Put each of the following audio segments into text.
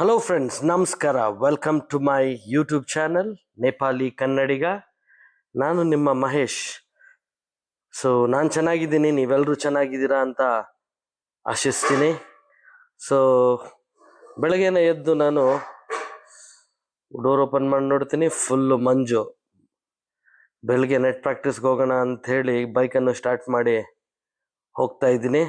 Hello friends, ನಮಸ್ಕಾರ. Welcome to my YouTube channel Nepali Kannadiga. ನಾನು ನಿಮ್ಮ ಮಹೇಶ್. ನಾನು ಚೆನ್ನಾಗಿದ್ದೀನಿ, ನೀವೆಲ್ಲರೂ ಚೆನ್ನಾಗಿದ್ದೀರಾ ಅಂತ ಆಶಿಸ್ತೀನಿ. ಬೆಳಗ್ಗೆನೇ ಎದ್ದು ನಾನು ಡೋರ್ ಓಪನ್ ಮಾಡಿ ನೋಡ್ತೀನಿ, ಫುಲ್ಲು ಮಂಜು. ಬೆಳಗ್ಗೆ ನೆಟ್ ಪ್ರಾಕ್ಟೀಸ್ಗೆ ಹೋಗೋಣ ಅಂತ ಹೇಳಿ ಬೈಕನ್ನು ಸ್ಟಾರ್ಟ್ ಮಾಡಿ ಹೋಗ್ತಾ ಇದ್ದೀನಿ.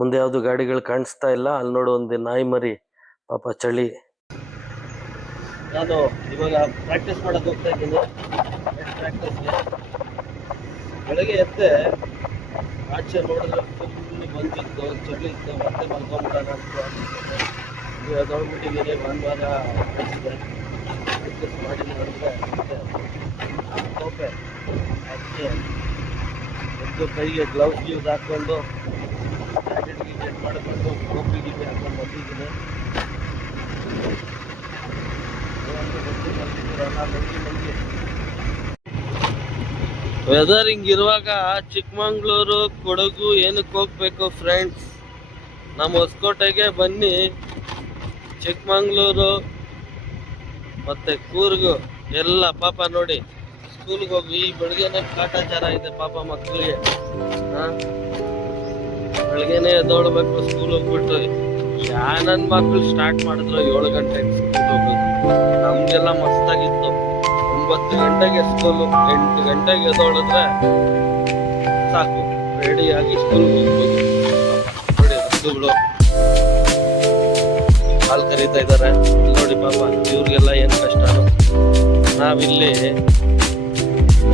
ಮುಂದೆ ಯಾವುದು ಗಾಡಿಗಳು ಕಾಣಿಸ್ತಾ ಇಲ್ಲ. ಅಲ್ಲಿ ನೋಡು, ಒಂದು ನಾಯಿ ಮರಿ, ಪಾಪ ಚಳಿ. ನಾನು ಇವಾಗ ಪ್ರಾಕ್ಟೀಸ್ ಮಾಡಕ್ಕೆ ಹೋಗ್ತಾ ಇದ್ದೀನಿ. ಪ್ರಾಕ್ಟೀಸ್ಗೆ ಬೆಳಗ್ಗೆ ಎದ್ದೆ, ಆಚೆ ನೋಡಿದ್ರೆ ಫುಲ್ ಬಂದಿತ್ತು, ಚಳಿ ಇತ್ತು. ಮತ್ತೆ ಮಲ್ಕೊಂಡ್ಬಿಡೋಣ ಅಂತ ಇವಾಗ ನೋಡ್ಬಿಟ್ಟಿದ್ದೀನಿ. ಒಂದು ವಾರ ಆಗಿದೆ ಪ್ರಾಕ್ಟೀಸ್ ಮಾಡಿ ನೋಡಿದ್ರೆ ಓಕೆ. ಅದಕ್ಕೆ ಎದ್ದು ಕೈಗೆ ಗ್ಲೌಸ್ ಯೂಸ್ ಹಾಕ್ಕೊಂಡು ಜಾಕೆಟ್ ಮಾಡಿಕೊಂಡು ಟೋಪಿ ಗಿಪಿ ಹಾಕೊಂಡು ಬಂದಿದ್ದೀನಿ. ವೆದರ್ ಹಿಂಗಿರುವಾಗ ಚಿಕ್ಕಮಂಗ್ಳೂರು, ಕೊಡಗು ಏನಕ್ಕೆ ಹೋಗ್ಬೇಕು ಫ್ರೆಂಡ್ಸ್? ನಮ್ಮ ಹೊಸಕೋಟೆಗೆ ಬನ್ನಿ. ಚಿಕ್ಕಮಂಗ್ಳೂರು ಮತ್ತೆ ಕೂರ್ಗು ಎಲ್ಲ ಪಾಪ ನೋಡಿ ಸ್ಕೂಲ್ಗೆ ಹೋಗಿ ಈ ಬೆಳಗ್ಗೆನೆ ಕಾಟಾಚಾರ ಇದೆ ಪಾಪ ಮಕ್ಕಳಿಗೆ. ಬೆಳಗ್ಗೆನೆ ಎದ್ದೋಳ್ಬೇಕು, ಸ್ಕೂಲ್ ಹೋಗ್ಬಿಟ್ಟು. ನನ್ನ ಮಕ್ಕಳು ಸ್ಟಾರ್ಟ್ ಮಾಡಿದ್ರು 7 ಗಂಟೆಗೆ ಸ್ಕೂಲ್ ಹೋಗೋದು. ನಮ್ಗೆಲ್ಲ ಮಸ್ತಾಗಿತ್ತು. 9 ಗಂಟೆಗೆ ಸ್ಕೂಲು, 8 ಗಂಟೆಗೆ ಎದ್ದೋಳಿದ್ರೆ ಸಾಕು, ರೆಡಿಯಾಗಿ ಸ್ಕೂಲ್ಗೆ ಹೋಗ್ಬೋದು. ನೋಡಿ ಹಸುಗಳು ಹಾಲು ಕರೀತಾ ಇದ್ದಾರೆ ನೋಡಿ ಪಾಪ. ಇವ್ರಿಗೆಲ್ಲ ಏನು ಕಷ್ಟನೋ. ನಾವಿಲ್ಲಿ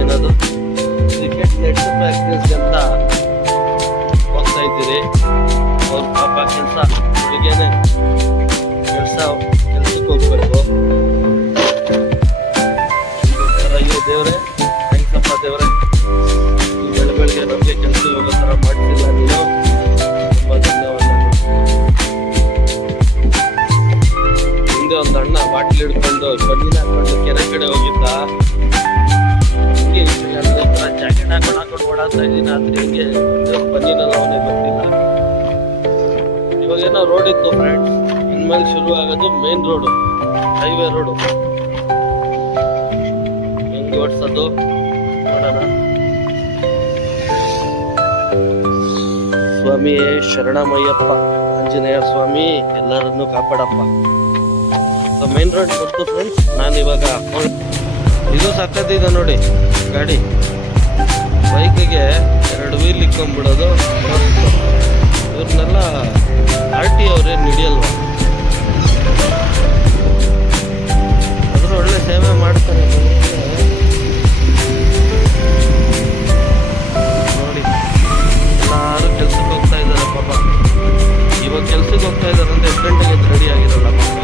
ಏನದು ಕ್ರಿಕೆಟ್ ನೆಟ್ ಪ್ರಾಕ್ಟೀಸ್ಗೆ ಅಂತ ಹೋಗ್ತಾ ಇದ್ದೀರಿ. ಅವ್ರ ಪಾಪ ಕೆಲಸ ಬೆಳಿಗ್ಗೆನೆ ಕೆಲ್ಸಕ್ಕೆ ಹೋಗ್ಬೇಕು. ಅಯ್ಯೋ ದೇವ್ರೆ, ಥ್ಯಾಂಕ್ಸಪ್ಪ ದೇವ್ರೆ, ಬೆಳಗ್ಗೆ ನಮಗೆ ಕೆಲ್ಸಕ್ಕೆ ಹೋಗೋ ಥರ ಮಾಡ್ತಿಲ್ಲ ನೀನು. ತುಂಬ ಧನ್ಯವಾದ. ಹಿಂದೆ ಒಂದು ಅಣ್ಣ ಬಾಟ್ಲಿ ಹಿಡ್ಕೊಂಡು ಬನ್ನಿನ ಹಾಕೊಂಡು ಕೆರೆ ಕಡೆ ಹೋಗಿದ್ದ. ಹಿಂಗೆ ಜಾಕೆಟ್ ಹಾಕೊಂಡು ಓಡಾಡ್ತಾ ಇದ್ದೀನಿ. ಆದ್ರೆ ಹಿಂಗೆ ಬನ್ನಿನಲ್ಲ, ಅವನೇ ಬರ್ತಿಲ್ಲ. ಇವಾಗೇನೋ ರೋಡ್ ಇತ್ತು ಫ್ರೆಂಡ್ಸ್, ಇನ್ಮೇಲೆ ಶುರು ಆಗೋದು ಮೇನ್ ರೋಡು, ಹೈವೇ ರೋಡು. ಹೆಂಗೆ ಓಡಿಸೋದು ನೋಡೋಣ. ಸ್ವಾಮಿಯೇ ಶರಣಮಯ್ಯಪ್ಪ, ಆಂಜನೇಯ ಸ್ವಾಮಿ ಎಲ್ಲರನ್ನೂ ಕಾಪಾಡಪ್ಪ. ಮೇನ್ ರೋಡ್ ಬಂತು ಫ್ರೆಂಡ್ಸ್. ನಾನು ಇವಾಗ ಇದು ಸಕ್ಕತ್ತಿದೆ ನೋಡಿ ಗಾಡಿ. ಬೈಕಿಗೆ 2 ವೀಲ್ ಇಕ್ಕೊಂಡ್ಬಿಡೋದು. ಇವ್ರನ್ನೆಲ್ಲ RT ಅವ್ರೇನು ಹಿಡಿಯಲ್ವ, ಆದರೂ ಒಳ್ಳೆ ಸೇವೆ ಮಾಡ್ತಾರೆ ನೋಡಿ. ಎಲ್ಲರೂ ಕೆಲ್ಸಕ್ಕೆ ಹೋಗ್ತಾ ಇದ್ದಾರೆ ಪಾಪ. ಇವಾಗ ಕೆಲ್ಸಕ್ಕೆ ಹೋಗ್ತಾ ಇದ್ದಾರೆ ಅಂದರೆ 8 ಗಂಟೆಗೆ ರೆಡಿ ಆಗಿರಲ್ಲ ಪಾಪ.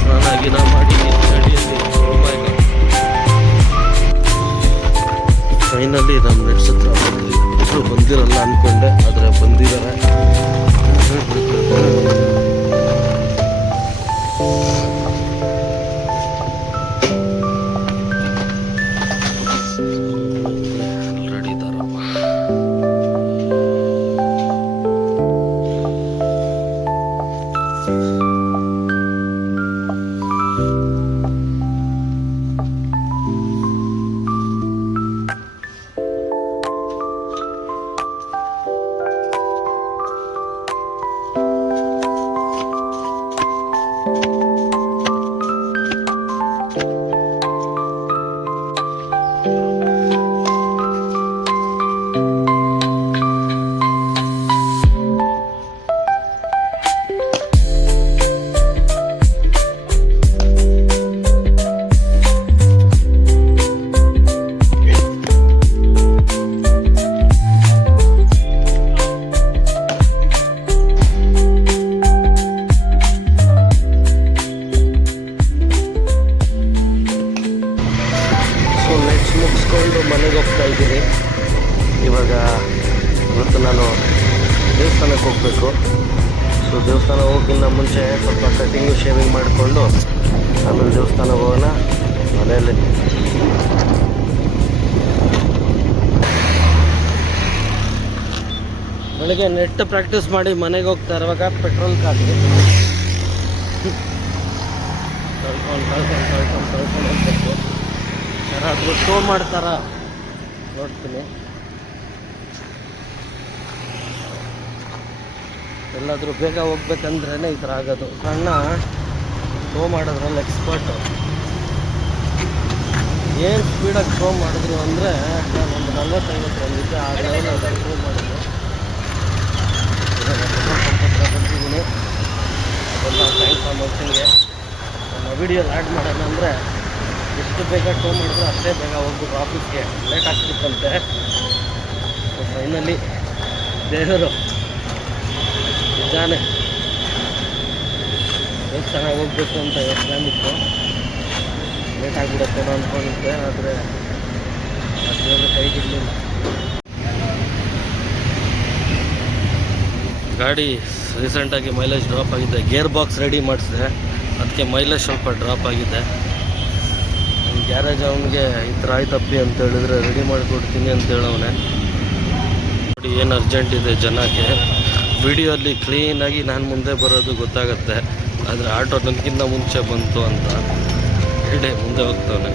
ಸ್ನಾನ ಗಿನ ಮಾಡಿ ರೆಡಿಯಲ್ಲಿ ಹೋಗ್ಬೇಕು. ಫೈನಲಿ ನಮ್ಮ ನೆಟ್ಸ್ ಹತ್ರ ಬಂದಿರಲ್ಲ ಅಂದ್ಕೊಂಡೆ, ಆದರೆ ಬಂದಿದ್ದಾರೆ. ರೆಡಿ ಇದ್ದಾರಪ್ಪ. ಮುಗಿಸ್ಕೊಂಡು ಮನೆಗೆ ಹೋಗ್ತಾ ಇದ್ದೀನಿ. ಇವತ್ತು ನಾನು ದೇವಸ್ಥಾನಕ್ಕೆ ಹೋಗಬೇಕು. ದೇವಸ್ಥಾನ ಹೋಗೋಕ್ಕಿಂತ ಮುಂಚೆ ಸ್ವಲ್ಪ ಕಟಿಂಗು ಶೇವಿಂಗ್ ಮಾಡಿಕೊಂಡು ಆಮೇಲೆ ದೇವಸ್ಥಾನಕ್ಕೆ ಹೋಗೋಣ. ಮನೆಯಲ್ಲಿ ಬೆಳಗ್ಗೆ ನೆಟ್ ಪ್ರಾಕ್ಟೀಸ್ ಮಾಡಿ ಮನೆಗೆ ಹೋಗ್ತಾ ಇರುವಾಗ ಪೆಟ್ರೋಲ್ ಖಾಲಿ. ತೊಳ್ಕೊಂಡು ಹೋಗ್ಬೇಕು. ಯಾರಾದರೂ ಟೋ ಮಾಡ್ತಾರ ನೋಡ್ತೀನಿ. ಎಲ್ಲಾದರೂ ಬೇಗ ಹೋಗ್ಬೇಕಂದ್ರೇ ಈ ಥರ ಆಗೋದು. ಅಣ್ಣ ಟೋ ಮಾಡೋದ್ರಲ್ಲಿ ಎಕ್ಸ್ಪರ್ಟು. ಏನು ಸ್ಪೀಡಾಗಿ ಟೋ ಮಾಡಿದ್ರು ಅಂದರೆ ಒಂದು 40-50 ಬಂದಿದ್ದೆ. ಆ ಲೆವೆಲ್ ಟೋ ಮಾಡಿದ್ರು. ಬಂದಿದ್ದೀನಿ. ಅದೆಲ್ಲ ಥ್ಯಾಂಕ್ಸ್ ಆ ಮನುಷ್ಯನಿಗೆ. ನಮ್ಮ ವೀಡಿಯೋಲಿ ಆ್ಯಡ್ ಮಾಡೋಣ ಅಂದರೆ ಎಷ್ಟು ಬೇಗ ಟೋ ಮಾಡಿದ್ರು ಅಷ್ಟೇ ಬೇಗ ಹೋಗ್ಬಿಟ್ಟು ಆಫೀಸ್ಗೆ. ಲೇಟ್ ಆಗ್ತಿತ್ತಂತೆ. ಫೈನಲಿ ದೇವರು ನಿಜಾನೇ ಎಷ್ಟು ಚೆನ್ನಾಗಿ ಹೋಗ್ಬೇಕು ಅಂತ ಪ್ಲ್ಯಾನ್ ಇತ್ತು. ಲೇಟ್ ಆಗಿಬಿಡುತ್ತೆ ನಾನು ಅಂದ್ಕೊಂಡಿದ್ದೆ, ಆದರೆ ಅದೇನು ಕೈಗಿರಲಿಲ್ಲ. ಗಾಡಿ ರೀಸೆಂಟಾಗಿ ಮೈಲೇಜ್ ಡ್ರಾಪ್ ಆಗಿದೆ. ಗೇರ್ ಬಾಕ್ಸ್ ರೆಡಿ ಮಾಡಿಸಿದೆ, ಅದಕ್ಕೆ ಮೈಲೇಜ್ ಸ್ವಲ್ಪ ಡ್ರಾಪ್ ಆಗಿದೆ. ಗ್ಯಾರೇಜ್ ಅವನಿಗೆ ಈ ಥರ ಆಯ್ತಪ್ಪಿ ಅಂತ ಹೇಳಿದ್ರೆ ರೆಡಿ ಮಾಡಿಕೊಡ್ತೀನಿ ಅಂತ ಹೇಳವನೆ. ನೋಡಿ ಏನು ಅರ್ಜೆಂಟ್ ಇದೆ ಜನಕ್ಕೆ. ವಿಡಿಯೋಲ್ಲಿ ಕ್ಲೀನಾಗಿ ನಾನು ಮುಂದೆ ಬರೋದು ಗೊತ್ತಾಗುತ್ತೆ, ಆದರೆ ಆಟೋ ನನಗಿಂತ ಮುಂಚೆ ಬಂತು ಅಂತ ಹೇಳಿ ಮುಂದೆ ಹೋಗ್ತವನೆ.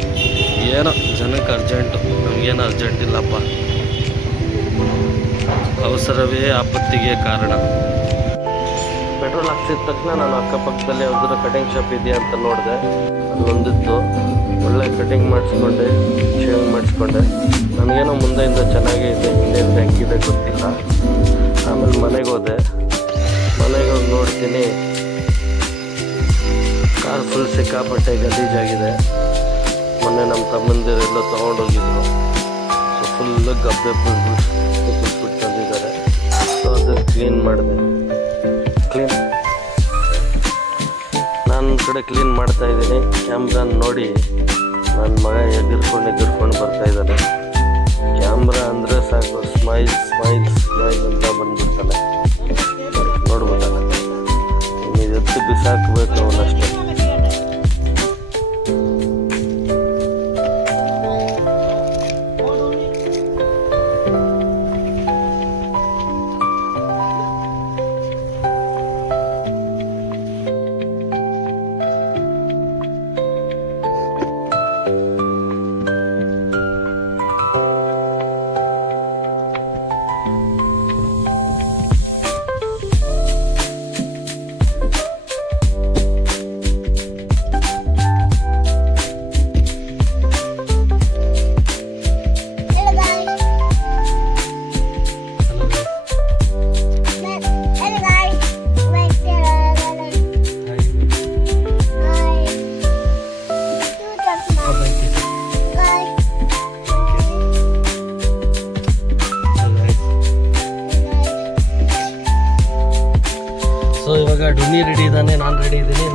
ಏನೋ ಜನಕ್ಕೆ ಅರ್ಜೆಂಟು, ನಮಗೇನು ಅರ್ಜೆಂಟ್ ಇಲ್ಲಪ್ಪ. ಅವಸರವೇ ಆಪತ್ತಿಗೆ ಕಾರಣ. ಪೆಟ್ರೋಲ್ ಹಾಕ್ಸಿದ ತಕ್ಷಣ ನಾನು ಅಕ್ಕಪಕ್ಕದಲ್ಲಿ ಯಾವ್ದಾದ್ರು ಕಟಿಂಗ್ ಶಾಪ್ ಇದೆಯಾ ಅಂತ ನೋಡಿದೆ. ಅಲ್ಲೊಂದಿತ್ತು. ಒಳ್ಳೆ ಕಟಿಂಗ್ ಮಾಡಿಸ್ಕೊಂಡೆ, ಶೇವಿಂಗ್ ಮಾಡಿಸ್ಕೊಂಡೆ. ನನಗೇನೋ ಮುಂದೆಯಿಂದ ಚೆನ್ನಾಗೇ ಇದೆ, ಹಿಂದೆಯಿಂದ ಹೆಂಗಿದೆ ಗೊತ್ತಿಲ್ಲ. ಆಮೇಲೆ ಮನೆಗೆ ಹೋದೆ. ಮನೆಗೆ ಹೋಗಿ ನೋಡ್ತೀನಿ ಕಾರ್ ಫುಲ್ ಸಿಕ್ಕಾಪಟ್ಟೆ ಗಲೀಜಾಗಿದೆ. ಮೊನ್ನೆ ನಮ್ಮ ತಮ್ಮಂದಿರೆಲ್ಲ ತೊಗೊಂಡೋಗಿದ್ರು. ಸೊ ಫುಲ್ಲು ಗಬ್ಬೆ ಬಿಟ್ಬಿಟ್ಟು ತಂದಿದ್ದಾರೆ. ಸೊ ಅದನ್ನು ಕ್ಲೀನ್ ಮಾಡಿದೆ. ನಾನು ಕಡೆ ಕ್ಲೀನ್ ಮಾಡ್ತಾಯಿದ್ದೀನಿ. ಕ್ಯಾಮ್ರಾನ ನೋಡಿ ನನ್ನ ಮಗ ಎಗಿರ್ಕೊಂಡು ಬರ್ತಾಯಿದ್ದಾನೆ. ಕ್ಯಾಮ್ರಾ ಅಂದರೆ ಸಾಕು, ಸ್ಮೈಲ್ ಅಂತ ಬಂದ್ಬಿಡ್ತಾನೆ. ನೋಡ್ಬೋದ, ನೀವು ಎತ್ತು ಬಿಸಾಕಬೇಕು ಅವನಷ್ಟೇ. ಸೊ ಇವಾಗ ಡುನಿ ರೆಡಿ ಇದ್ದಾನೆ, ನಾನು ರೆಡಿ ಇದ್ದೀನಿ.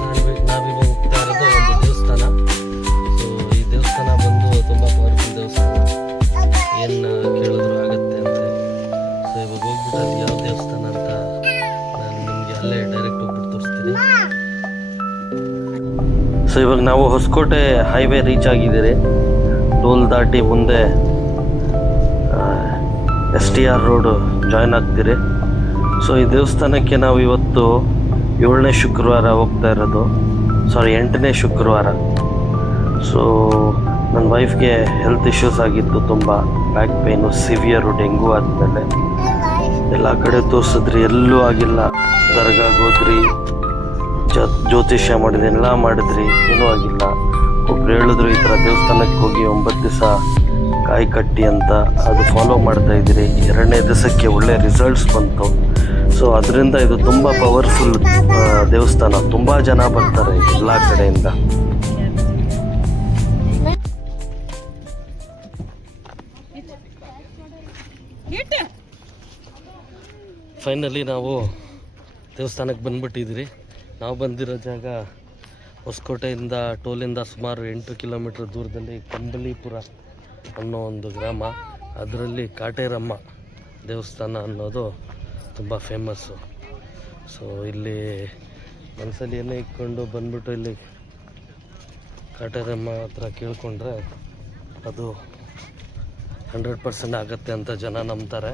ನಾವಿವಾಗ ಹೋಗ್ತಾ ಇರೋದು ಒಂದು ದೇವಸ್ಥಾನ. ಸೊ ಈ ದೇವಸ್ಥಾನ ಬಂದು ತುಂಬ ಪವರ್ಫುಲ್ ದೇವಸ್ಥಾನ, ಏನು ಕೇಳಿದ್ರು ಆಗುತ್ತೆ ಅಂತ. ಸೊ ಇವಾಗ ಹೋಗ್ಬಿಟ್ಟು ಅಲ್ಲಿ ಯಾವ ದೇವಸ್ಥಾನ ಅಂತ ನಾನು ನಿಮಗೆ ಅಲ್ಲೇ ಡೈರೆಕ್ಟ್ ಹೋಗ್ಬಿಟ್ಟು ತೋರಿಸ್ತೀನಿ. ಸೊ ಇವಾಗ ನಾವು ಹೊಸಕೋಟೆ ಹೈವೇ ರೀಚ್ ಆಗಿದ್ದೀರಿ. ಟೋಲ್ ದಾಟಿ ಮುಂದೆ STR ರೋಡು ಜಾಯ್ನ್ ಆಗ್ತೀರಿ. ಸೊ ಈ ದೇವಸ್ಥಾನಕ್ಕೆ ನಾವು ಇವತ್ತು 7ನೇ ಶುಕ್ರವಾರ ಹೋಗ್ತಾ ಇರೋದು. 8ನೇ ಶುಕ್ರವಾರ. ಸೊ ನನ್ನ ವೈಫ್ಗೆ ಹೆಲ್ತ್ ಇಶ್ಯೂಸ್ ಆಗಿತ್ತು, ತುಂಬ ಬ್ಯಾಕ್ ಪೇನು, ಸಿವಿಯರು, ಡೆಂಗು ಆದಮೇಲೆ ಎಲ್ಲ ಕಡೆ ತೋರಿಸಿದ್ರಿ, ಎಲ್ಲೂ ಆಗಿಲ್ಲ. ದರ್ಗಾಗೆ ಹೋದ್ರಿ, ಜ್ಯೋತಿಷ್ಯ ಮಾಡಿದ್ರಿ, ಎಲ್ಲ ಮಾಡಿದ್ರಿ, ಏನೂ ಆಗಿಲ್ಲ. ಒಬ್ರು ಹೇಳಿದ್ರು ಈ ಥರ ದೇವಸ್ಥಾನಕ್ಕೆ ಹೋಗಿ 9 ದಿವಸ ಕಾಯಿ ಕಟ್ಟಿ ಅಂತ. ಅದು ಫಾಲೋ ಮಾಡ್ತಾ ಇದ್ದೀರಿ. 2ನೇ ದಿವಸಕ್ಕೆ ಒಳ್ಳೆ ರಿಸಲ್ಟ್ಸ್ ಬಂತು. ಸೊ ಅದರಿಂದ ಇದು ತುಂಬ ಪವರ್ಫುಲ್ ದೇವಸ್ಥಾನ. ತುಂಬ ಜನ ಬರ್ತಾರೆ ಎಲ್ಲ ಕಡೆಯಿಂದ. ಫೈನಲಿ ನಾವು ದೇವಸ್ಥಾನಕ್ಕೆ ಬಂದ್ಬಿಟ್ಟಿದ್ದೀರಿ. ನಾವು ಬಂದಿರೋ ಜಾಗ ಹೊಸಕೋಟೆಯಿಂದ ಟೋಲಿಂದ ಸುಮಾರು 8 ಕಿಲೋಮೀಟ್ರ್ ದೂರದಲ್ಲಿ ಕಂಬಲಿಪುರ ಅನ್ನೋ ಒಂದು ಗ್ರಾಮ. ಅದರಲ್ಲಿ ಕಾಟೇರಮ್ಮ ದೇವಸ್ಥಾನ ಅನ್ನೋದು ತುಂಬ ಫೇಮಸ್ಸು. ಸೊ ಇಲ್ಲಿ ಮನಸ್ಸಲ್ಲಿ ಏನೇ ಇಟ್ಕೊಂಡು ಬಂದ್ಬಿಟ್ಟು ಇಲ್ಲಿ ಕಾಟೇರಮ್ಮ ಹತ್ರ ಕೇಳ್ಕೊಂಡ್ರೆ ಅದು 100% ಆಗುತ್ತೆ ಅಂತ ಜನ ನಂಬ್ತಾರೆ.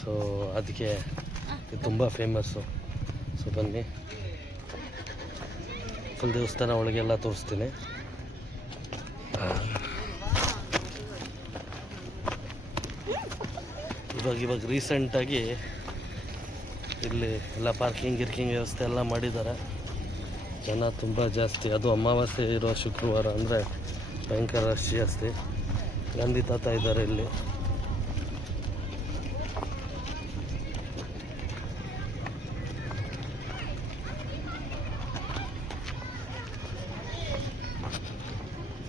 ಸೊ ಸೊ ಅದಕ್ಕೆ ಇದು ತುಂಬ ಫೇಮಸ್ಸು. ಸೊ ಬನ್ನಿ, ಫುಲ್ ದೇವಸ್ಥಾನ ಒಳಗೆಲ್ಲ ತೋರಿಸ್ತೀನಿ. ಇವಾಗ ರೀಸೆಂಟಾಗಿ ಇಲ್ಲಿ ಎಲ್ಲ ಪಾರ್ಕಿಂಗ್ ವ್ಯವಸ್ಥೆ ಎಲ್ಲ ಮಾಡಿದ್ದಾರೆ. ಜನ ತುಂಬ ಜಾಸ್ತಿ, ಅದು ಅಮಾವಾಸ್ಯೆ ಇರೋ ಶುಕ್ರವಾರ ಅಂದರೆ ಭಯಂಕರ ರಶ್ ಜಾಸ್ತಿ. ಗಾಂಧಿ ತಾತ ಇದ್ದಾರೆ ಇಲ್ಲಿ.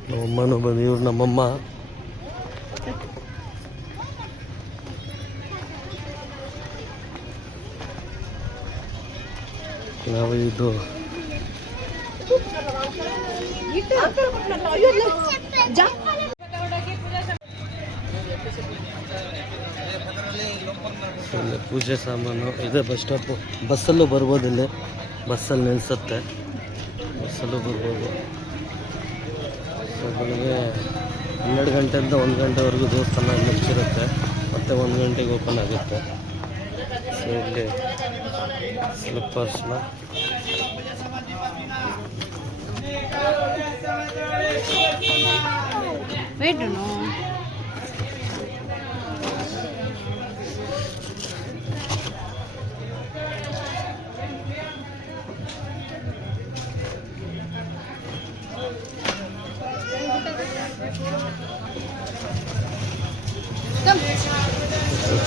ನಮ್ಮಮ್ಮನೂ ಬಂದು, ಇವ್ರು ನಮ್ಮಮ್ಮ. ನಾವು ಇದು ಪೂಜೆ ಸಾಮಾನು ಇದೆ. ಬಸ್ ಸ್ಟಾಪು, ಬಸ್ಸಲ್ಲೂ ಬರ್ಬೋದು. ಇಲ್ಲಿ ಬಸ್ಸಲ್ಲಿ ನಿಲ್ಲಿಸುತ್ತೆ, ಬಸ್ಸಲ್ಲೂ ಬರ್ಬೋದು. ಸೊ ಬೆಳಗ್ಗೆ 12 ಗಂಟೆಯಿಂದ 1 ಗಂಟೆವರೆಗೂ ದೇವಸ್ಥಾನ ಮುಚ್ಚಿರುತ್ತೆ, ಮತ್ತು 1 ಗಂಟೆಗೆ ಓಪನ್ ಆಗುತ್ತೆ. ಸೊ ಇಲ್ಲಿ ಸ್ಲಿಪ್ಪರ್ಸ್ನ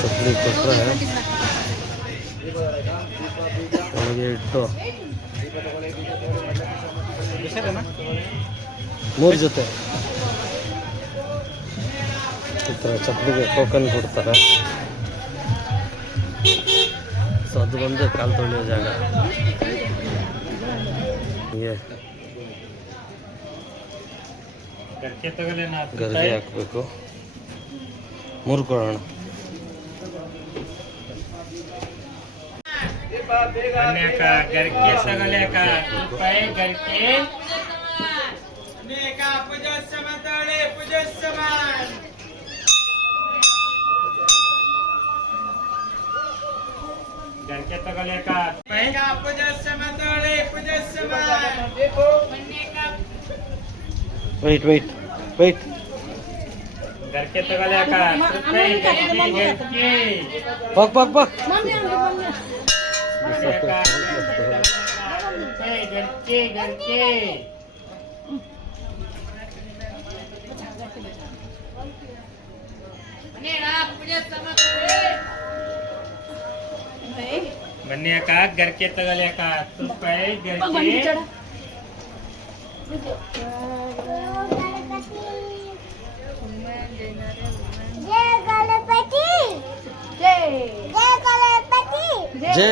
ಚಪ್ಪಲಿ ಕೊಟ್ಟರೆ ಒಳಗೆ ಇಟ್ಟು 3 ಜೊತೆ ಈ ಥರ ಚಪ್ಪಲಿಗೆ ಟೋಕನ್ ಕೊಡ್ತಾರೆ. ಸೊ ಅದು ಬಂದು ಕಾಲು ತೊಳೆಯೋ ಜಾಗ. ಹೀಗೆ ಗರ್ಗೆ ಹಾಕಬೇಕು. 3 ಕೊಡೋಣ. ವೆಯ್ಟ್ ಗರ್ಕೆ ತಗೊಳ್ಯಾಕ ಪಾಕ್ ಬನ್ನಿ ಅಕ್ಕ, ಗರ್ಕೆ ತಗೊಳ್ಯಾಕ ರೂಪಾಯಿ ಗರ್ಕೆ. ಜೈ.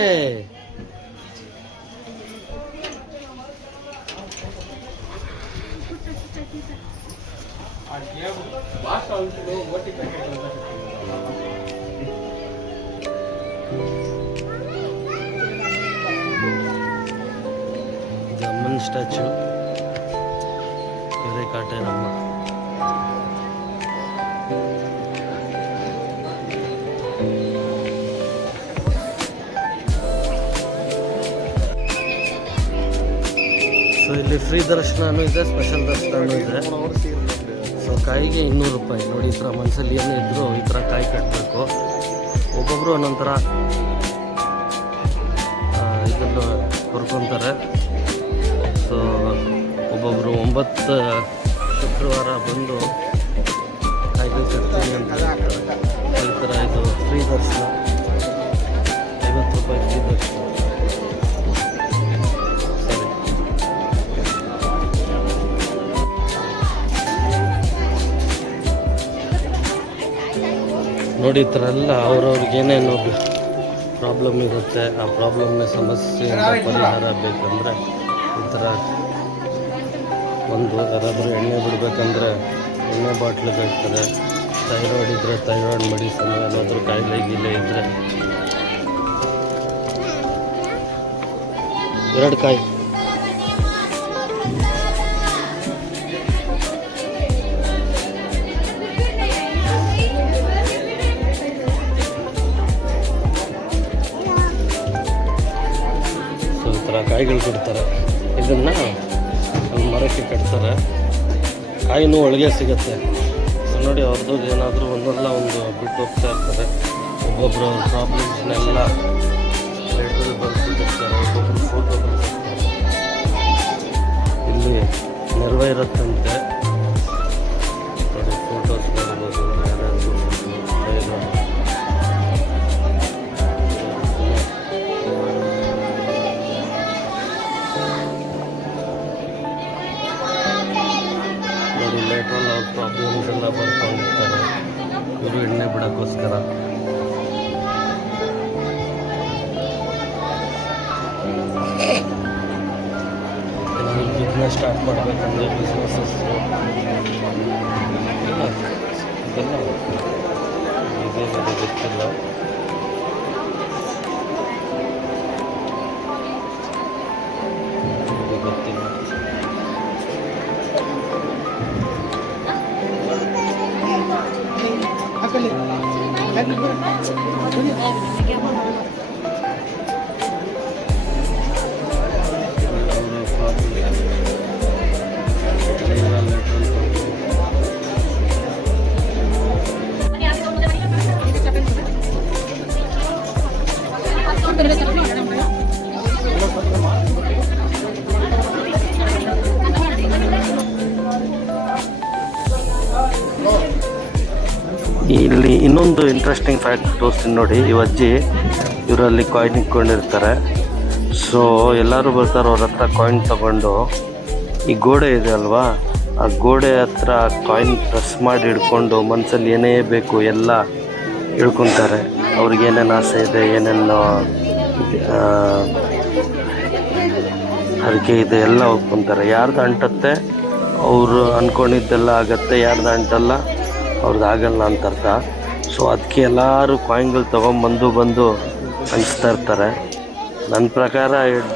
ಅಮ್ಮನ ಸ್ಟ್ಯಾಚು ಇದೆ, ಕಾಟೇರಮ್ಮ. ಸೊ ಇಲ್ಲಿ ಫ್ರೀ ದರ್ಶನನೂ ಇದೆ, ಸ್ಪೆಷಲ್ ದರ್ಶನನೂ ಇದೆ. ಸೊ ಕಾಯಿಗೆ 200 ರೂಪಾಯಿ. ನೋಡಿ, ಈ ಥರ ಮನಸ್ಸಲ್ಲಿ ಏನೇ ಇದ್ದರೂ ಈ ಥರ ಕಾಯಿ ಕಟ್ಟಬೇಕು. ಒಬ್ಬೊಬ್ಬರು ಒಂದೊಂಥರ ಇದನ್ನು ಹೊರ್ಕೊತಾರೆ. ಸೊ ಒಬ್ಬೊಬ್ಬರು 9 ಶುಕ್ರವಾರ ಬಂದು ಕಾಯಿಗೆ ಕಟ್ತೀನಿ ಅಂತ ಹೇಳ್ತಾರೆ. ಈ ಥರ ಇದು ಫ್ರೀ ದರ್ಶನ, 50 ರೂಪಾಯಿ ಫ್ರೀ ದರ್ಶನ. ನೋಡಿ, ಈ ಥರ ಎಲ್ಲ ಅವ್ರವ್ರಿಗೆ ಏನೇನು ಪ್ರಾಬ್ಲಮ್ ಇರುತ್ತೆ, ಆ ಪ್ರಾಬ್ಲಮ್ನ ಸಮಸ್ಯೆಯಿಂದ ಪರಿಹಾರ ಬೇಕಂದರೆ ಈ ಥರ ಒಂದು ಯಾರಾದರೂ ಎಣ್ಣೆ ಬಿಡಬೇಕಂದ್ರೆ ಎಣ್ಣೆ ಬಾಟ್ಲು ಬೇಕ್ತಾರೆ. ಥೈರಾಯ್ಡ್ ಇದ್ದರೆ ಥೈರಾಯ್ಡ್ ಮೆಡಿಸನ್, ಏನಾದರೂ ಕಾಯಿಲೆ ಗೀಲೆ ಇದ್ದರೆ 2 ಕಾಯಿ. ಕಾಯಿಗಳು ಕೊಡ್ತಾರೆ. ಇದನ್ನು ಅಲ್ಲಿ ಮರಕ್ಕೆ ಕಟ್ತಾರೆ, ಕಾಯಿನೂ ಒಳಗೆ ಸಿಗುತ್ತೆ. ಸೊ ನೋಡಿ, ಅವ್ರದ್ದು ಏನಾದರೂ ಒಂದಲ್ಲ ಒಂದು ಬಿಟ್ಟು ಹೋಗ್ತಾ ಇರ್ತಾರೆ. ಒಬ್ಬೊಬ್ಬರು ಅವ್ರ ಪ್ರಾಬ್ಲಮ್ಸ್ನೆಲ್ಲ ಲೆಟ್ರಲ್ಲಿ ಬರ್ತಿರ್ತಾರೆ, ಒಬ್ಬೊಬ್ಬರು ಫೋಟೋ ಬರ್ತಿರ್ತಾರೆ. ಇಲ್ಲಿ ನೆರವೇರುತ್ತಂತೆ ನೋಡಿ, ಫೋಟೋಸ್ ಬರ್ಬೋದು, ಯಾರಾದರೂ ನೋಡಿ ಲೆಟ್ರಲ್ಲಿ ಅವ್ರ ಪ್ರಾಬ್ಲಮ್ಸ್ ಎಲ್ಲ ಬರ್ಕೊಂಡಿರ್ತಾರೆ, ಇವರು ಎಣ್ಣೆ ಬಿಡೋಕ್ಕೋಸ್ಕರ. ಏನಾದರೂ ಬಿಸ್ನೆಸ್ ಸ್ಟಾರ್ಟ್ ಮಾಡಬೇಕಂದ್ರೆ ಬಿಸ್ನೆಸಸ್ ಇದೆಲ್ಲ ಇದೇನಿದೆ ಗೊತ್ತಿಲ್ಲ. ಇದು ಗೊತ್ತಿಲ್ಲ. ಇಲ್ಲಿ ಇನ್ನೊಂದು ಇಂಟ್ರೆಸ್ಟಿಂಗ್ ಫ್ಯಾಕ್ಟ್ ತೋರಿಸ್ತೀನಿ ನೋಡಿ. ಈ ಅಜ್ಜಿ ಇವರಲ್ಲಿ ಕಾಯಿನ್ ಇಟ್ಕೊಂಡಿರ್ತಾರೆ. ಸೊ ಎಲ್ಲರೂ ಬರ್ತಾರೆ, ಅವ್ರ ಹತ್ರ ಕಾಯಿನ್ ತಗೊಂಡು ಈ ಗೋಡೆ ಇದೆ ಅಲ್ವಾ, ಆ ಗೋಡೆ ಹತ್ರ ಕಾಯಿನ್ ಪ್ರೆಸ್ ಮಾಡಿ ಹಿಡ್ಕೊಂಡು ಮನಸ್ಸಲ್ಲಿ ಏನೇ ಬೇಕು ಎಲ್ಲ ಹಿಡ್ಕೊತಾರೆ. ಅವ್ರಿಗೆ ಏನೇನು ಆಸೆ ಇದೆ, ಏನೇನು ಹರಕೆ ಇದೆ ಎಲ್ಲ ಒಪ್ಕೊತಾರೆ. ಯಾರ್ದು ಅಂಟತ್ತೆ ಅವರು ಅಂದ್ಕೊಂಡಿದ್ದೆಲ್ಲ ಆಗತ್ತೆ, ಯಾರ್ದು ಅಂಟಲ್ಲ ಅವ್ರದ್ದು ಆಗಲ್ಲ ಅಂತ ಅರ್ಥ. ಸೊ ಅದಕ್ಕೆ ಎಲ್ಲರೂ ಕಾಯಿನ್ಗಳು ತೊಗೊಂಬಂದು ಅಂಟಿಸ್ತಾ ಇರ್ತಾರೆ. ನನ್ನ ಪ್ರಕಾರ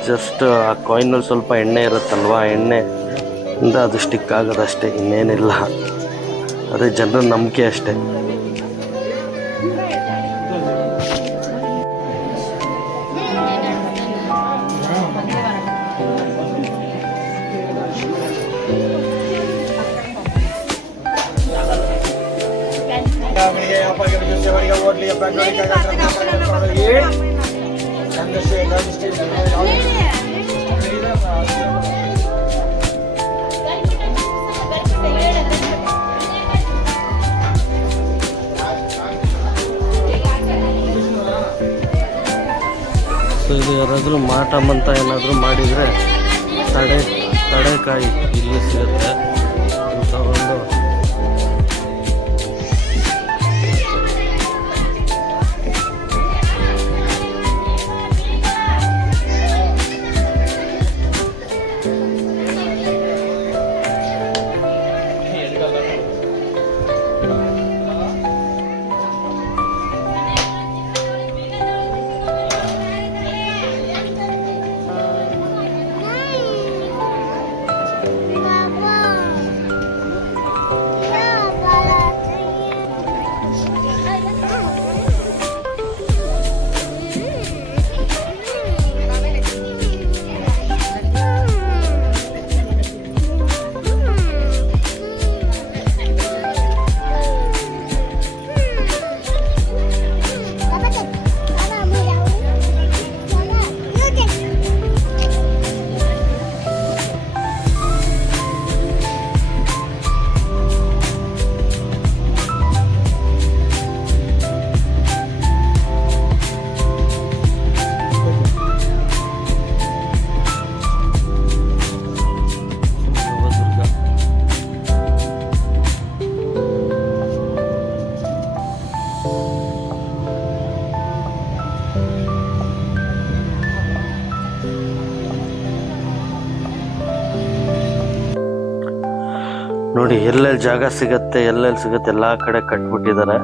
ಜಸ್ಟ್ ಆ ಕಾಯಿನಲ್ಲಿ ಸ್ವಲ್ಪ ಎಣ್ಣೆ ಇರುತ್ತಲ್ವ, ಆ ಎಣ್ಣೆಯಿಂದ ಅದು ಸ್ಟಿಕ್ ಆಗೋದಷ್ಟೇ, ಇನ್ನೇನಿಲ್ಲ. ಅದೇ ಜನರ ನಂಬಿಕೆ ಅಷ್ಟೇ. ಸೊ ಇದು ಯಾರಾದರೂ ಮಾಟ ಮಂತ ಏನಾದರೂ ಮಾಡಿದರೆ ತಡೆಕಾಯಿ ಇಲ್ಲಿ ಸಿಗುತ್ತೆ, ತಗೊಂಡು ನೋಡಿ ಎಲ್ಲೆಲ್ಲಿ ಜಾಗ ಸಿಗುತ್ತೆ, ಎಲ್ಲೆಲ್ಲಿ ಸಿಗುತ್ತೆ ಎಲ್ಲ ಕಡೆ ಕಟ್ಬಿಟ್ಟಿದ್ದಾರೆ.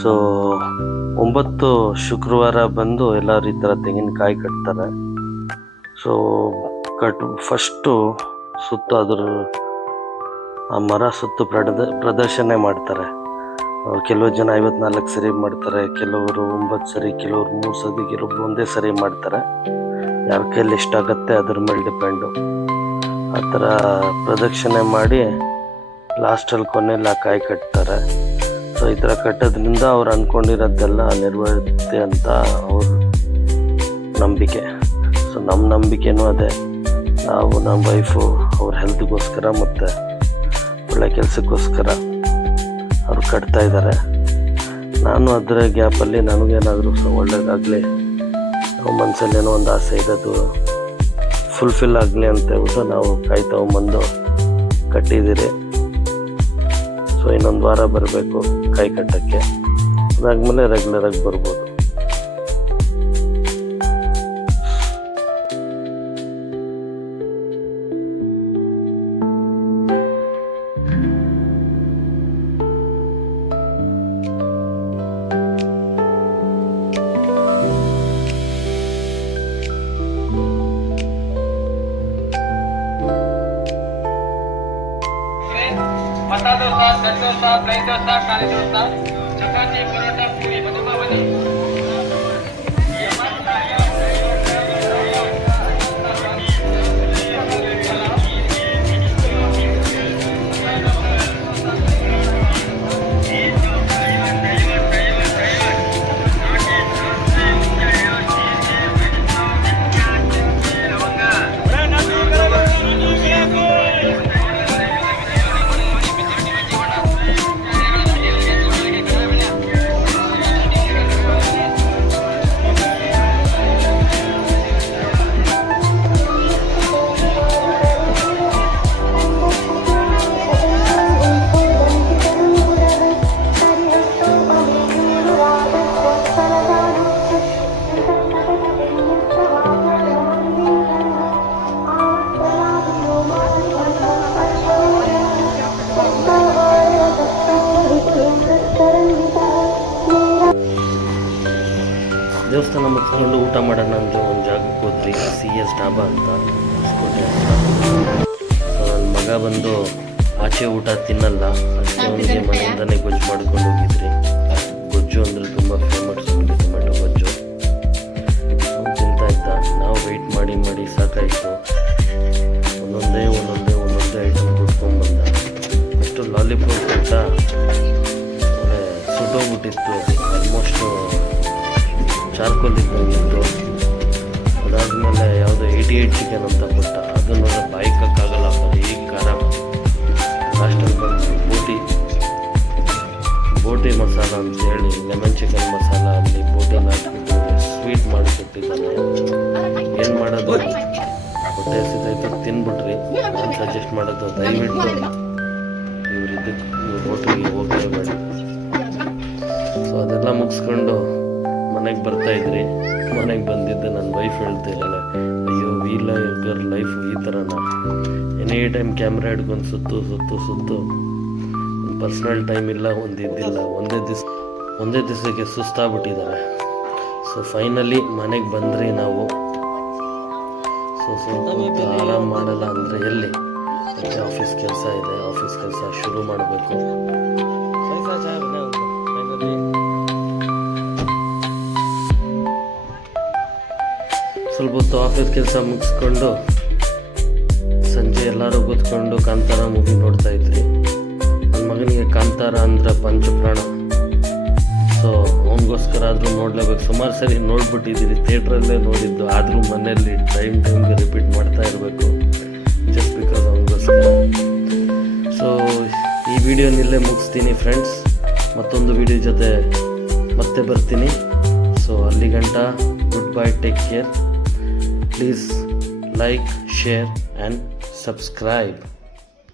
ಸೊ 9 ಶುಕ್ರವಾರ ಬಂದು ಎಲ್ಲರೂ ಈ ಥರ ತೆಂಗಿನಕಾಯಿ ಕಟ್ತಾರೆ. ಸೊ ಫಸ್ಟು ಸುತ್ತ ಅದ್ರ ಆ ಮರ ಸುತ್ತು ಪ್ರದರ್ಶನ ಮಾಡ್ತಾರೆ. ಕೆಲವು ಜನ 54 ಸರಿ ಮಾಡ್ತಾರೆ, ಕೆಲವರು 9 ಸರಿ, ಕೆಲವರು 3 ಸರಿ, ಕೆಲವೊಬ್ರು ಒಂದೇ ಸರಿ ಮಾಡ್ತಾರೆ. ಯಾರ ಕೈಲಿ ಎಷ್ಟಾಗತ್ತೆ ಅದ್ರ ಮೇಲೆ ಡಿಪೆಂಡು. ಆ ಥರ ಪ್ರದಕ್ಷಿಣೆ ಮಾಡಿ ಲಾಸ್ಟಲ್ಲಿ ಕೊನೆಯಲ್ಲಿ ಆ ಕಾಯಿ ಕಟ್ತಾರೆ. ಸೊ ಈ ಥರ ಕಟ್ಟೋದ್ರಿಂದ ಅವ್ರು ಅಂದ್ಕೊಂಡಿರೋದೆಲ್ಲ ನೆರವೇರುತ್ತೆ ಅಂತ ಅವ್ರ ನಂಬಿಕೆ. ಸೊ ನಮ್ಮ ನಂಬಿಕೆನೂ ಅದೇ. ನಾವು ನಮ್ಮ ವೈಫು ಅವ್ರ ಹೆಲ್ತ್ಗೋಸ್ಕರ ಮತ್ತು ಒಳ್ಳೆ ಕೆಲಸಕ್ಕೋಸ್ಕರ ಅವ್ರು ಕಟ್ತಾ ಇದ್ದಾರೆ. ನಾನು ಅದರ ಗ್ಯಾಪಲ್ಲಿ ನನಗೇನಾದರೂ ಒಳ್ಳೇದಾಗಲಿ, ಮನಸ್ಸಲ್ಲಿ ಏನೋ ಒಂದು ಆಸೆ ಇರೋದು ಫುಲ್ಫಿಲ್ ಆಗಲಿ ಅಂತ ಹೇಳ್ಬಿಟ್ಟು ನಾವು ಕಾಯಿ ತಗೊಂಬಂದು ಕಟ್ಟಿದ್ದೀರಿ. ಸೊ ಇನ್ನೊಂದು ವಾರ ಬರಬೇಕು ಕಾಯಿ ಕಟ್ಟೋಕ್ಕೆ. ಅದಾದಮೇಲೆ ರೆಗ್ಯುಲರಾಗಿ ಬರ್ಬೋದು. ಮಸಾಲ ದೋಸೆ, ಸೆಟ್ ದೋಸೆ, ಪ್ಲೇನ್ ದೋಸೆ, ಖಾಲಿ ದೋಸೆ, ಚಪಾತಿ, ಪರೋಟ, ಪೂರಿ, ಮದುವೆ ಬನ್ನಿ. ದೇವಸ್ಥಾನ ಮುಗಿಸ್ಕೊಂಡು ಊಟ ಮಾಡೋಣ ಅಂತ ಒಂದು ಜಾಗಕ್ಕೆ ಹೋದ್ವಿ, CS ಡಾಬಾ ಅಂತ ಹೊಸಕೋಟೆ ಹತ್ರ. ಸೊ ನನ್ನ ಮಗ ಬಂದು ಆಚೆ ಊಟ ತಿನ್ನಲ್ಲ, ಅದಕ್ಕೆ ಅವನಿಗೆ ಮನೆಯಿಂದನೇ ಗೊಜ್ಜು ಮಾಡ್ಕೊಂಡು ಹೋಗಿದ್ರಿ. ಗೊಜ್ಜು ಅಂದರೆ ತುಂಬ ಫೇಮಸ್ ಅವನಿಗೆ, ಟೊಮೆಟೊ ಗೊಜ್ಜು. ಅವ್ನು ತಿಂತಾ ಇದ್ದ. ನಾವು ವೆಯ್ಟ್ ಮಾಡಿ ಮಾಡಿ ಸಾಕಾಯಿತು. ಒಂದೊಂದೇ ಐಟಮ್ ಕೊಟ್ಕೊಂಡ್ಬಂದ. ಅಷ್ಟು ಲಾಲಿಪಾಪ್ ಊಟ ಸುಟ್ಟೋಗ್ಬಿಟ್ಟಿತ್ತು. Almost charcoal ಇದ್ದಂಗಿತ್ತು. ಅದಾದಮೇಲೆ ಯಾವುದೋ 88 ಚಿಕನ್ ಅಂತ ಕೊಟ್ಟ. ಅದನ್ನು ಬಾಯಿಕ್ಕಾಗಲ್ಲ, ಬರೀ ಖಾರ. ಲಾಸ್ಟಲ್ಲಿ ಬಂದು ಬೋಟಿ ಮಸಾಲ ಅಂತೇಳಿ ಲೆಮನ್ ಚಿಕನ್ ಮಸಾಲ ಅಲ್ಲಿ ಬೋಟಿನ ಹಾಕ್ಬಿಟ್ಟು ಸ್ವೀಟ್ ಮಾಡಿ ಕೊಟ್ಟಿದ್ದಾನೆ. ಏನು ಮಾಡೋದು, ಹೊಟ್ಟೆ ಹಸಿತಾಯ್ತು, ತಿನ್ಬಿಟ್ರಿ. ನಾನು ಸಜೆಸ್ಟ್ ಮಾಡೋದು ದಯವಿಟ್ಟು ಇವ್ರ ಹೋಟೆಲ್ಗೆ ಹೋಗಲೇಬೇಡಿ. ಸೊ ಅದೆಲ್ಲ ಮುಗಿಸ್ಕೊಂಡು ಮನೆಗೆ ಬರ್ತಾಯಿದ್ರಿ. ಮನೆಗೆ ಬಂದಿದ್ದೆ ನನ್ನ ವೈಫ್ ಹೇಳ್ತಾ ಇದ್ದಾಳೆ, ಅಯ್ಯೋ ವೀಲರ್ ಲೈಫು ಈ ಥರನ, ಎನಿ ಟೈಮ್ ಕ್ಯಾಮ್ರಾ ಹಿಡ್ಕೊಂಡು ಸುತ್ತು ಪರ್ಸ್ನಲ್ ಟೈಮ್ ಇಲ್ಲ, ಒಂದಿದ್ದಿಲ್ಲ. ಒಂದೇ ದಿವಸಕ್ಕೆ ಸುಸ್ತಾಗ್ಬಿಟ್ಟಿದ್ದಾರೆ. ಸೊ ಫೈನಲಿ ಮನೆಗೆ ಬಂದ್ರಿ ನಾವು. ಸೊ ಸ್ವಲ್ಪ ಆರಾಮ್ ಮಾಡಲ್ಲ ಅಂದರೆ ಎಲ್ಲಿ, ಮತ್ತೆ ಆಫೀಸ್ ಕೆಲಸ ಇದೆ, ಆಫೀಸ್ ಕೆಲಸ ಶುರು ಮಾಡಬೇಕು. ಸ್ವಲ್ಪ ಹೊತ್ತು ಆಫೀಸ್ ಕೆಲಸ ಮುಗಿಸ್ಕೊಂಡು ಸಂಜೆ ಎಲ್ಲರೂ ಕೂತ್ಕೊಂಡು ಕಾಂತಾರ ಮೂವಿ ನೋಡ್ತಾ ಇದ್ರಿ. ನನ್ನ ಮಗನಿಗೆ ಕಾಂತಾರ ಅಂದರೆ ಪಂಚಪ್ರಾಣ. ಸೊ ಅವನಿಗೋಸ್ಕರ ಆದರೂ ನೋಡಲೇಬೇಕು. ಸುಮಾರು ಸರಿ ನೋಡ್ಬಿಟ್ಟಿದ್ದೀರಿ, ಥಿಯೇಟ್ರಲ್ಲೇ ನೋಡಿದ್ದು. ಆದರೂ ಮನೆಯಲ್ಲಿ ಟೈಮ್ಗೆ ರಿಪೀಟ್ ಮಾಡ್ತಾ ಇರಬೇಕು, ಜಸ್ಟ್ ಬಿಕಾಸ್ ಅವನಿಗೋಸ್ಕರ. ಸೊ ಈ ವಿಡಿಯೋನಲ್ಲೇ ಮುಗಿಸ್ತೀನಿ ಫ್ರೆಂಡ್ಸ್. ಮತ್ತೊಂದು ವಿಡಿಯೋ ಜೊತೆ ಮತ್ತೆ ಬರ್ತೀನಿ. ಸೊ ಅಲ್ಲಿ ಗಂಟ good bye, take care. Please like, share and subscribe.